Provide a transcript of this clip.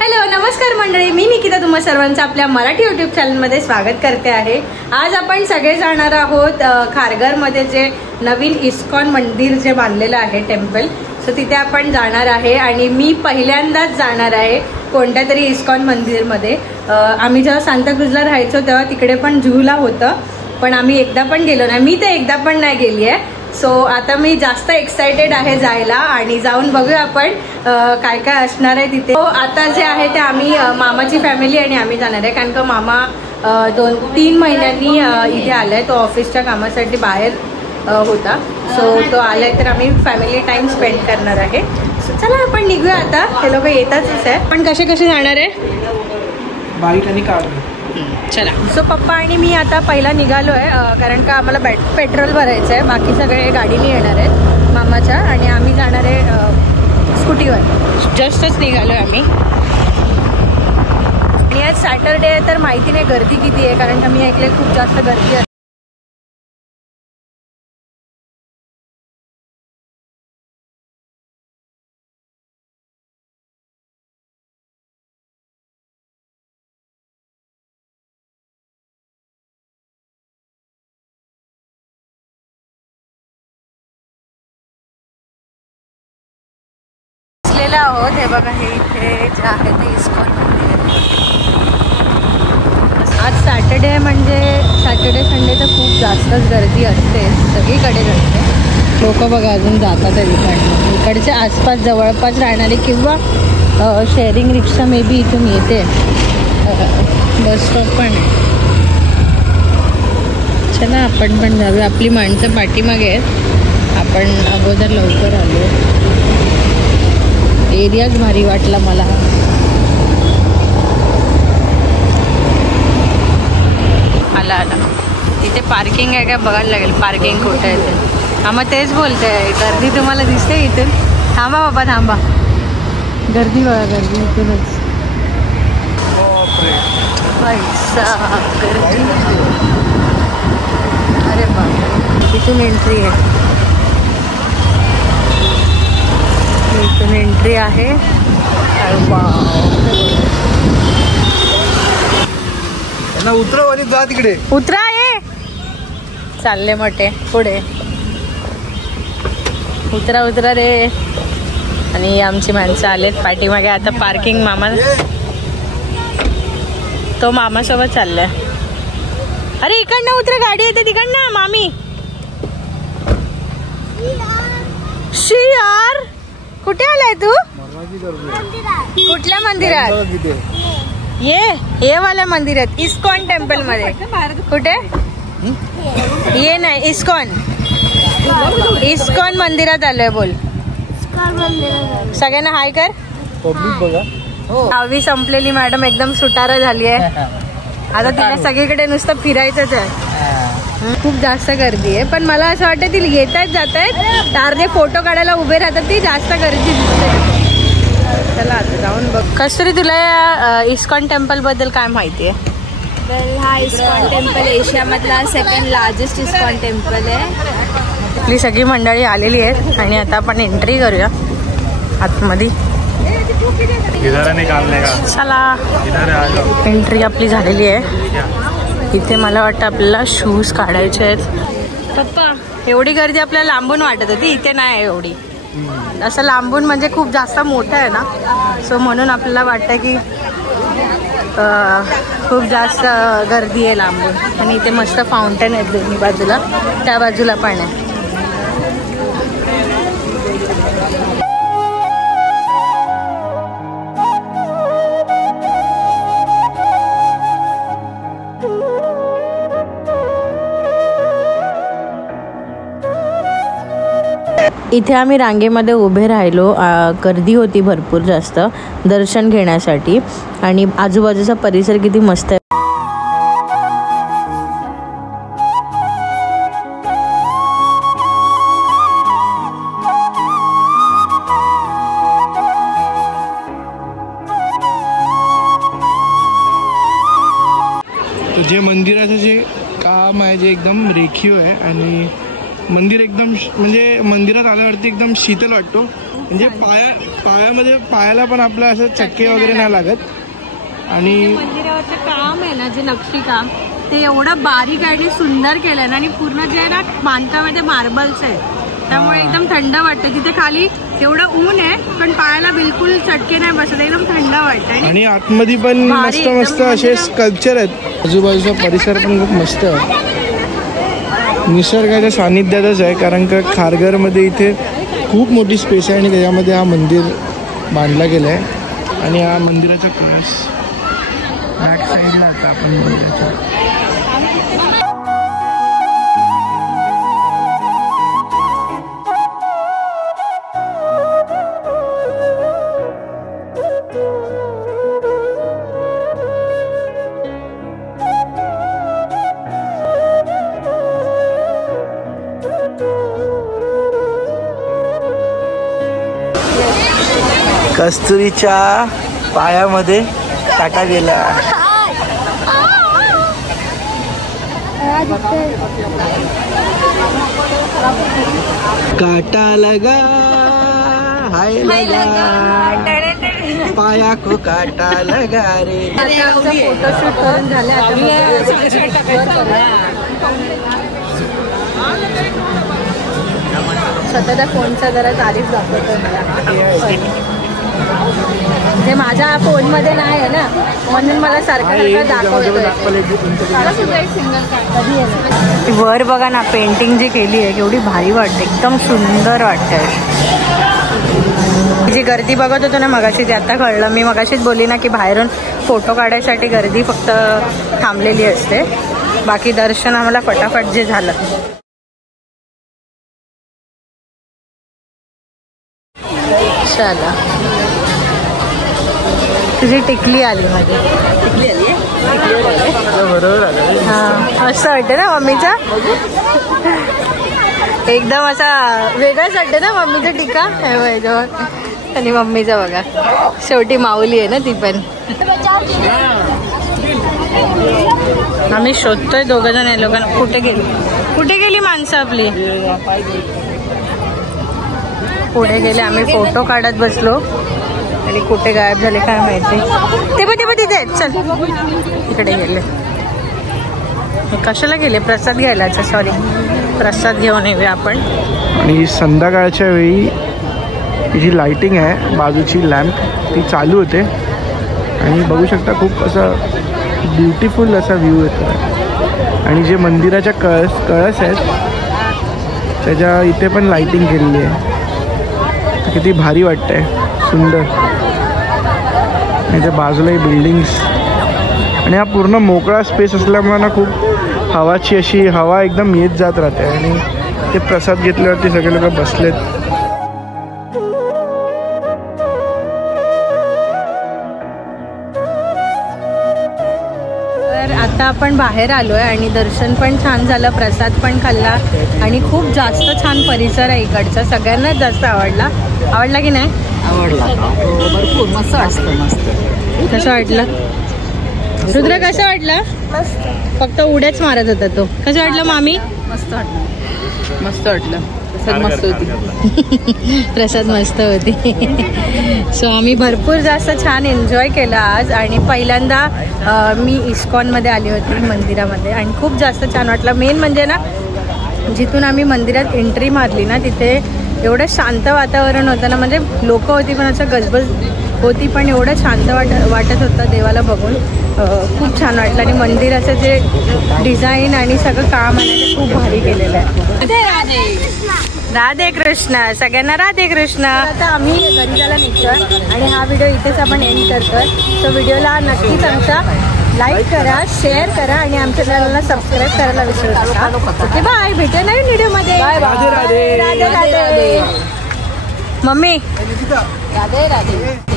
Hello नमस्कार मंडळी, मी निकिता तुम्हा सर्वांचं आपल्या मराठी यूट्यूब चॅनलमध्ये स्वागत करते आहे। आज आपण सगळे जाणार आहोत खारघरमध्ये जे नवीन इस्कॉन मंदिर जे बांधलेलं आहे टेम्पल, सो तिथे आपण जाणार आहे आणि मी पहिल्यांदाच जाणार आहे कोणत्या तरी इस्कॉन मंदिरमध्ये। आम्ही जेव्हा सांताक्रूजला राहायचो तेव्हा तिकडे पण जूहूला होतं, पण आम्ही एकदा पण गेलो नाही, मी तर एकदा पण नाही गेली आहे। सो आता मी जास्त एक्साइटेड आहे जायला आणि जाऊन बघूया आपण काय काय असणार आहे तिथे। आता जे आहे ते आम्ही मामाची फॅमिली आणि आम्ही जाणार आहे, कारण का मामा 2-3 महिन्यांनी इथे आलाय, तो ऑफिसच्या कामासाठी बाहेर होता। सो तो आलाय तर आम्ही फॅमिली टाइम स्पेंड करणार आहे। सो चला आपण निघूया आता, हे लोक येतातच आहे। पण कसे कसे जाणार आहे? बाईक आणि कार। चला, सो पप्पा आणि मी आता पहिला निघालो आहे, कारण का आम्हाला पेट्रोल भरायचं आहे। बाकी सगळे गाडीने येणार आहेत मामाच्या आणि आम्ही जाणार आहे स्कूटीवर। जस्टच निघालो आहे आम्ही। आणि आज सॅटरडे आहे तर माहिती नाही गर्दी किती आहे, कारण का मी ऐकले खूप जास्त गर्दी आहे। आहोत हे बघा, हे इथे जे आहे ते इस्कॉन मंदिर। आज सॅटर्डे आहे, म्हणजे सॅटर्डे संडे तर खूप जास्तच गर्दी असते, सगळीकडेच असते। लोक बघा अजून जातात इकडच्या आसपास जवळपास राहणारे किंवा शेअरिंग रिक्षा मे बी इथून येते, बस स्टॉप पण आहे। चला आपण पण जाऊया, आपली माणसं पाठीमागे आहेत, आपण अगोदर लवकर आलो। एरियाच भारी वाटला मला। आला इथे पार्किंग आहे का बघायला लागेल, पार्किंग कुठे आहे ते। मग तेच बोलते, गर्दी तुम्हाला दिसते इथून? थांबा बाबा थांबा, गर्दी बघा, गर्दी इथूनच। गर्दी, अरे बाप, इथून एंट्री आहे, इथून एंट्री आहे। उतरा आणि जा तिकडे, उतरा ये, चालले मोठे पुढे, उतरा उतरा रे। आणि आमची माणसं आलेत पाठीमागे। आता पार्किंग मामा, तो मामासोबत चाललाय। अरे इकडनं उतरा, गाडी येते तिकडनं मामी। शी यार, कुठे आलाय तू? कुठल्या मंदिरात? ये वाल्या मंदिरात, इस्कॉन टेम्पल मध्ये। कुठे? ये नाही, इस्कॉन मंदिरात आलोय बोल। सगळ्यांना हाय कर। पब्लिक बघा, 10वी संपलेली मॅडम एकदम सुटारा झाली आहे, आता तिला सगळीकडे नुसतं फिरायचंच आहे। खूप जास्त गर्दी आहे, पण मला असं वाटतं ती येत आहेत जात आहेत, अर्धे फोटो काढायला उभे राहतात, ती जास्त गर्दी दिसते। चला आता जाऊन बघ। कस्तुरी, तुला या इस्कॉन टेम्पल बद्दल काय माहिती आहे? वेल, हा इस्कॉन टेम्पल एशियामधला सेकंड लार्जेस्ट इस्कॉन टेम्पल आहे। आपली सगळी मंडळी आलेली आहेत आणि आता आपण एंट्री करूया आतमध्ये। चला, एंट्री आपली झालेली आहे। इथे मला वाटतं आपल्याला शूज काढायचे आहेत। पप्पा, एवढी गर्दी आपल्याला लांबून वाटत होती, इथे नाही आहे एवढी। असं लांबून म्हणजे खूप जास्त मोठं आहे ना, सो म्हणून आपल्याला वाटतं की खूप जास्त गर्दी आहे लांबून। आणि इथे मस्त फाउंटेन आहेत दोन्ही बाजूला, त्या बाजूला पण आहे। इथे आम्ही रांगेमध्ये उभे राहिलो, गर्दी होती भरपूर जास्त दर्शन घेण्यासाठी आणि आजूबाजूचा परिसर किती मस्त आहे। जे मंदिराचं जे काम आहे जे एकदम रेखीव आहे आणि मंदिर एकदम म्हणजे मंदिरात आल्यावरती एकदम शीतल वाटतो। म्हणजे पायामध्ये पायाला पण आपलं असं चटके वगैरे नाही लागत. आणि मंदिरावरचं काम आहे ना, जे नक्षीकाम ते एवढं बारीक आणि सुंदर केलंय ना, आणि पूर्ण जे ना बांधकामामध्ये मार्बल्स आहे, त्यामुळे एकदम थंड वाटतं. तिथे खाली एवढं ऊन आहे पण पायाला बिलकुल चटके नाही बसत, एकदम थंड वाटतं. आणि आतमध्ये पण मस्त मस्त असे स्कल्पचर आहेत. आजूबाजूचा परिसर पण खूप मस्त आहे, निसर्गाच्या सानिध्यातच आहे. कारण का खारघरमध्ये इथे खूप मोठी स्पेस आहे आणि त्याच्यामध्ये हा मंदिर बांधला गेला आहे. आणि हा मंदिराचा कळस बॅक साईडला आता आपण मंदिराच्या कस्तुरीच्या पायामध्ये काटा गेला. काटा लगा हाय लगा पाया को काटा लगा रे. फोटोशूट करून झाले. स्वतः त्या फोनचा जरा तारीफ दाखवतो मला, जे माझ्या फोन मध्ये नाही आहे ना, म्हणून मला सारखं दाखवतोय. वर बघा ना, पेंटिंग जी केली आहे केवढी भारी वाटते, एकदम सुंदर वाटतंय. जी गर्दी बघत होतो ना मगाशी, ते आता कळलं. मी मगाशीच बोलली ना की बाहेरून फोटो काढायसाठी गर्दी फक्त थांबलेली असते, बाकी दर्शन आम्हाला फटाफट जे झालं. चला, तुझी टिकली आली, माझी टिकली आली बरोबर आलं. हा, असं वाटतं ना मम्मीचा, एकदम असा वेगळाच वाटतं ना मम्मीचा टिका जवळ. आणि मम्मीचा बघा, शेवटी माऊली आहे ना ती पण. आम्ही शोधतोय दोघं जण, हे लोकांना कुठे गेली माणसं आपली. पुढे गेले, आम्ही फोटो काढत बसलो आणि कुठे गायब झाले काय माहिती. ते पण तिथे आहेत. चल, इकडे गेले. कशाला गेले? प्रसाद घ्यायला. सॉरी, प्रसाद घेऊन येऊया आपण. आणि संध्याकाळच्या वेळी जी लाइटिंग आहे, बाजूची लॅम्प ती चालू होते आणि बघू शकता खूप असा ब्युटिफुल असा व्ह्यू येतो. आणि जे मंदिराच्या कळस आहेत त्याच्या इथे पण लाइटिंग केलेली आहे, किती भारी वाटतंय, सुंदर. आणि त्या बाजूलाही बिल्डिंग्स, आणि हा पूर्ण मोकळा स्पेस असल्यामुळे ना खूप हवाची अशी हवा एकदम येत जात राहते. आणि ते प्रसाद घेतल्यावरती सगळे लोक बसलेत. तर आता आपण बाहेर आलोय आणि दर्शन पण छान झालं, प्रसाद पण खाल्ला आणि खूप जास्त छान परिसर आहे इकडचा. सगळ्यांनाच जास्त आवडला की नाही? आवडला भरपूर, मस्त वाटतं. मस्त. कसं वाटलं रुद्र? कसं वाटलं? फक्त उड्याच मारत होता तो. कसं वाटलं मामी? मस्त वाटलं, मस्त वाटलं. प्रसाद मस्त होती. प्रसाद मस्त होती. सो आम्ही भरपूर जास्त छान एन्जॉय केला आज. आणि पहिल्यांदा मी इस्कॉनमध्ये आली होती मंदिरामध्ये आणि खूप जास्त छान वाटलं. मेन म्हणजे ना, जिथून आम्ही मंदिरात एंट्री मारली ना, तिथे एवढं शांत वातावरण होतं ना, म्हणजे लोक होती पण असं गजबज होती, पण एवढं शांत वाटत होतं देवाला बघून. खूप छान वाटलं. आणि मंदिराचं जे डिझाईन आणि सगळं काम आहे ते खूप भारी केलेलं आहे. राधे कृष्ण सगळ्यांना, राधे कृष्ण. आता आम्ही घरी जायला निघतोय आणि हा व्हिडिओ इथेच आपण एंड करतोय. सो व्हिडिओला नक्कीच आमचा लाईक करा, शेअर करा आणि आमच्या चॅनलला सबस्क्राईब करायला विसरू नका. Okay, bye. भेटूया नवीन व्हिडिओमध्ये. राधे राधे. राधे राधे. मम्मी राधे राधे.